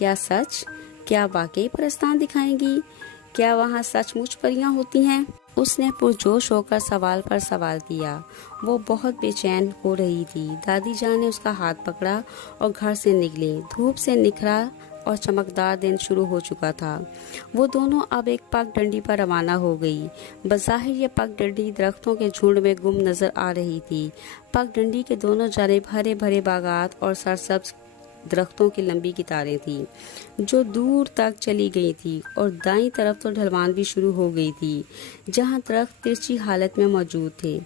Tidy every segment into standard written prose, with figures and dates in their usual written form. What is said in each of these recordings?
क्या सच? क्या वाकई परस्तान दिखाएंगी? क्या वहाँ सचमुच परियां होती हैं? उसने पुरजोश होकर सवाल पर सवाल किया। वो बहुत बेचैन हो रही थी। दादी जान ने उसका हाथ पकड़ा और घर से निकले। धूप से निखरा और चमकदार दिन शुरू हो चुका था। वो दोनों अब एक पगडंडी पर रवाना हो गई। बज़ाहिर ये पगडंडी दरख्तों के झुंड में गुम नजर आ रही थी। पगडंडी के दोनों जानिब हरे भरे बागात और सरसब्ज दरख्तों की लंबी कितारें थी जो दूर तक चली गई थी, और दाईं तरफ तो ढलवान भी शुरू हो गई थी जहां दरख्त तिरछी हालत में मौजूद थे।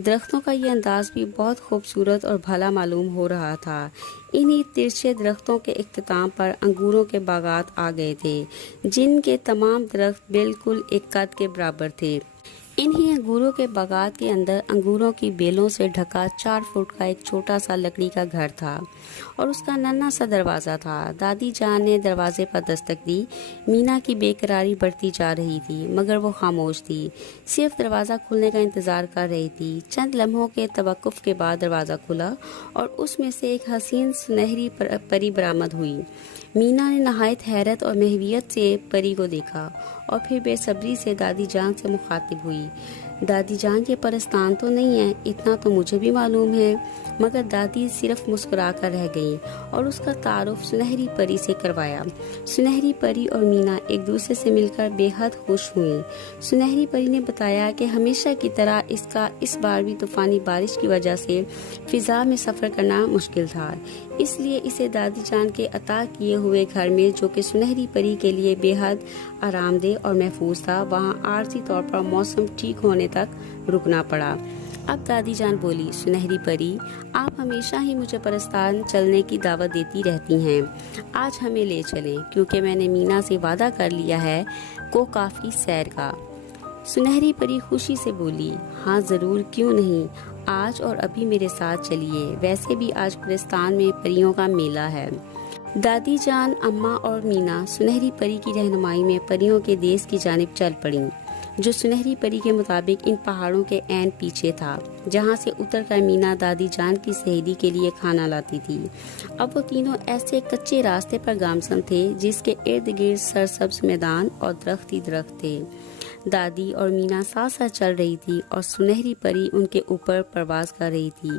दरख्तों का ये अंदाज भी बहुत खूबसूरत और भला मालूम हो रहा था। इन्हीं तिरछे दरख्तों के इख्तिताम पर अंगूरों के बागात आ गए थे, जिनके तमाम दरख्त बिल्कुल एक कद के बराबर थे। इन्हीं अंगूरों के बागात के अंदर अंगूरों की बेलों से ढका 4 फुट का एक छोटा सा लकड़ी का घर था और उसका नन्हा सा दरवाजा था। दादी जान ने दरवाजे पर दस्तक दी। मीना की बेकरारी बढ़ती जा रही थी, मगर वो खामोश थी, सिर्फ दरवाजा खुलने का इंतजार कर रही थी। चंद लम्हों के तवक्कुफ के बाद दरवाजा खुला और उसमें से एक हसीन सुनहरी परी बरामद हुई। मीना ने नहायत हैरत और महवियत से परी को देखा और फिर बेसब्री से दादी जान से मुखातिब हुई। दादी जान ये परस्तान तो नहीं है, इतना तो मुझे भी मालूम है। मगर दादी सिर्फ मुस्कुरा कर रह गई और उसका तारुफ सुनहरी परी से करवाया। सुनहरी परी और मीना एक दूसरे से मिलकर बेहद खुश हुई। सुनहरी परी ने बताया कि हमेशा की तरह इसका इस बार भी तूफानी बारिश की वजह से फिजा में सफर करना मुश्किल था, इसलिए इसे दादी जान के अता किए हुए घर में, जो कि सुनहरी परी के लिए बेहद आरामदेह और महफूज था, वहाँ आर्जी तौर पर मौसम ठीक होने तक रुकना पड़ा। अब दादी जान बोली, सुनहरी परी, आप हमेशा ही मुझे परस्तान चलने की दावत देती रहती हैं। आज हमें ले चलें, क्योंकि मैंने मीना से वादा कर लिया है को काफी सैर का। सुनहरी परी खुशी से बोली, हाँ जरूर, क्यों नहीं, आज और अभी मेरे साथ चलिए। वैसे भी आज परस्तान में परियों का मेला है। दादी जान, अम्मा और मीना सुनहरी परी की रहनुमाई में परियों के देश की जानिब चल पड़ीं, जो सुनहरी परी के मुताबिक इन पहाड़ों के ऐन पीछे था, जहां से उतरकर मीना दादी जान की सहेली के लिए खाना लाती थी। अब वो तीनों ऐसे कच्चे रास्ते पर गामसन थे जिसके इर्द गिर्द सरसब्ज मैदान और दरख्त ही दरख्त थे। दादी और मीना साथ साथ चल रही थी और सुनहरी परी उनके ऊपर परवाज कर रही थी।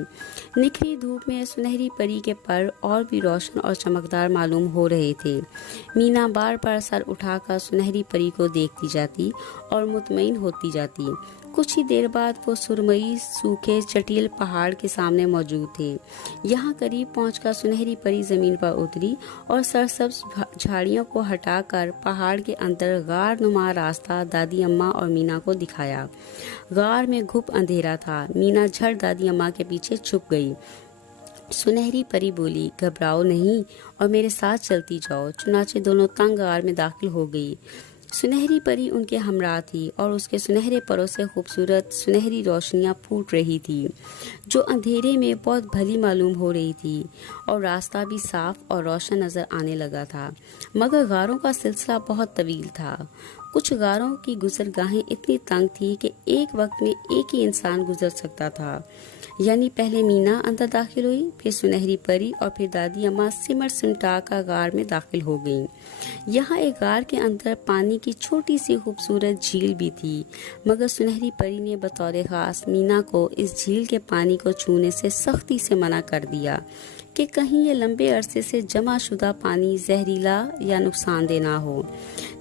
निखरी धूप में सुनहरी परी के पर और भी रोशन और चमकदार मालूम हो रहे थे। मीना बार बार सर उठाकर सुनहरी परी को देखती जाती और मुतमईन होती जाती। कुछ ही देर बाद वो सुरमई सूखे चटील पहाड़ के सामने मौजूद थे। यहाँ करीब पहुंचकर सुनहरी परी जमीन पर उतरी और सरसब्ज झाड़ियों को हटाकर पहाड़ के अंदर गार नुमा रास्ता दादी अम्मा और मीना को दिखाया। गार में घुप अंधेरा था। मीना झट दादी अम्मा के पीछे छुप गई। सुनहरी परी बोली, घबराओ नहीं और मेरे साथ चलती जाओ। चुनाचे दोनों तंग गार में दाखिल हो गई। सुनहरी परी उनके हमरा थी और उसके सुनहरे परों से खूबसूरत सुनहरी रोशनियां फूट रही थी, जो अंधेरे में बहुत भली मालूम हो रही थी, और रास्ता भी साफ और रोशन नजर आने लगा था। मगर गारों का सिलसिला बहुत तवील था। कुछ गारों की गुजरगाहें इतनी तंग थी कि एक वक्त में एक ही इंसान गुजर सकता था। यानी पहले मीना अंदर दाखिल हुई, फिर सुनहरी परी और फिर दादी अम्मा सिमट सिमटा का गार में दाखिल हो गईं। यहाँ एक गार के अंदर पानी की छोटी सी खूबसूरत झील भी थी, मगर सुनहरी परी ने बतौर खास मीना को इस झील के पानी को छूने से सख्ती से मना कर दिया कि कहीं ये लंबे अरसे से जमा शुदा पानी जहरीला या नुकसानदेह ना हो।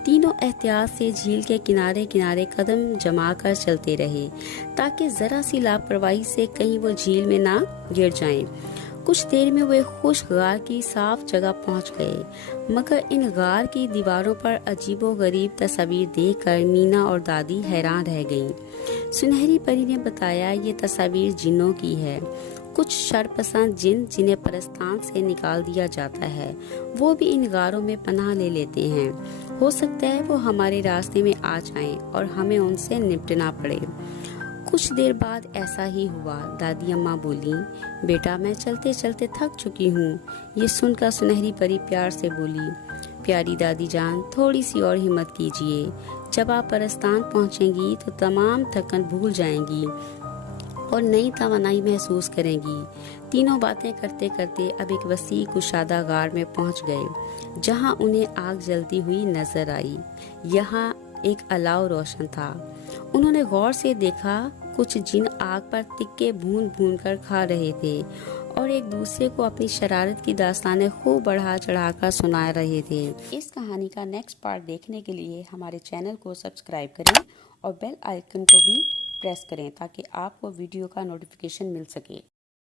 तीनों एहतियात से झील के किनारे किनारे कदम जमा कर चलते रहे, ताकि जरा सी लापरवाही से कहीं वो झील में ना गिर जाएं। कुछ देर में वे खुश गार की साफ जगह पहुंच गए, मगर इन गार की दीवारों पर अजीबो गरीब तस्वीर देखकर मीना और दादी हैरान रह गईं। सुनहरी परी ने बताया, ये तस्वीर जिन्नों की है। कुछ शरपसंद जिन जिन्हें परस्तान से निकाल दिया जाता है, वो भी इन गारों में पनाह ले लेते हैं। हो सकता है वो हमारे रास्ते में आ जाएं और हमें उनसे निपटना पड़े। कुछ देर बाद ऐसा ही हुआ। दादी अम्मा बोली, बेटा मैं चलते चलते थक चुकी हूँ। ये सुनकर सुनहरी परी प्यार से बोली, प्यारी दादी जान, थोड़ी सी और हिम्मत कीजिए। जब आप परस्तान पहुँचेंगी तो तमाम थकन भूल जाएंगी और नई तवानाई महसूस करेंगी। تینوں باتیں کرتے کرتے اب ایک وسیع کشادہ غار میں پہنچ گئے جہاں انہیں آگ جلتی ہوئی نظر آئی۔ یہاں ایک الاؤ روشن تھا۔ انہوں نے غور سے دیکھا کچھ جن آگ پر تکے بھون بھون کر کھا رہے تھے اور ایک دوسرے کو اپنی شرارت کی داستانیں خوب بڑھا چڑھا کر سنا رہے تھے۔ اس کہانی کا نیکسٹ پارٹ دیکھنے کے لیے ہمارے چینل کو سبسکرائب کریں اور بیل آئیکن کو بھی پریس کریں تاکہ آپ کو ویڈیو کا نوٹیفیکیشن مل سکے۔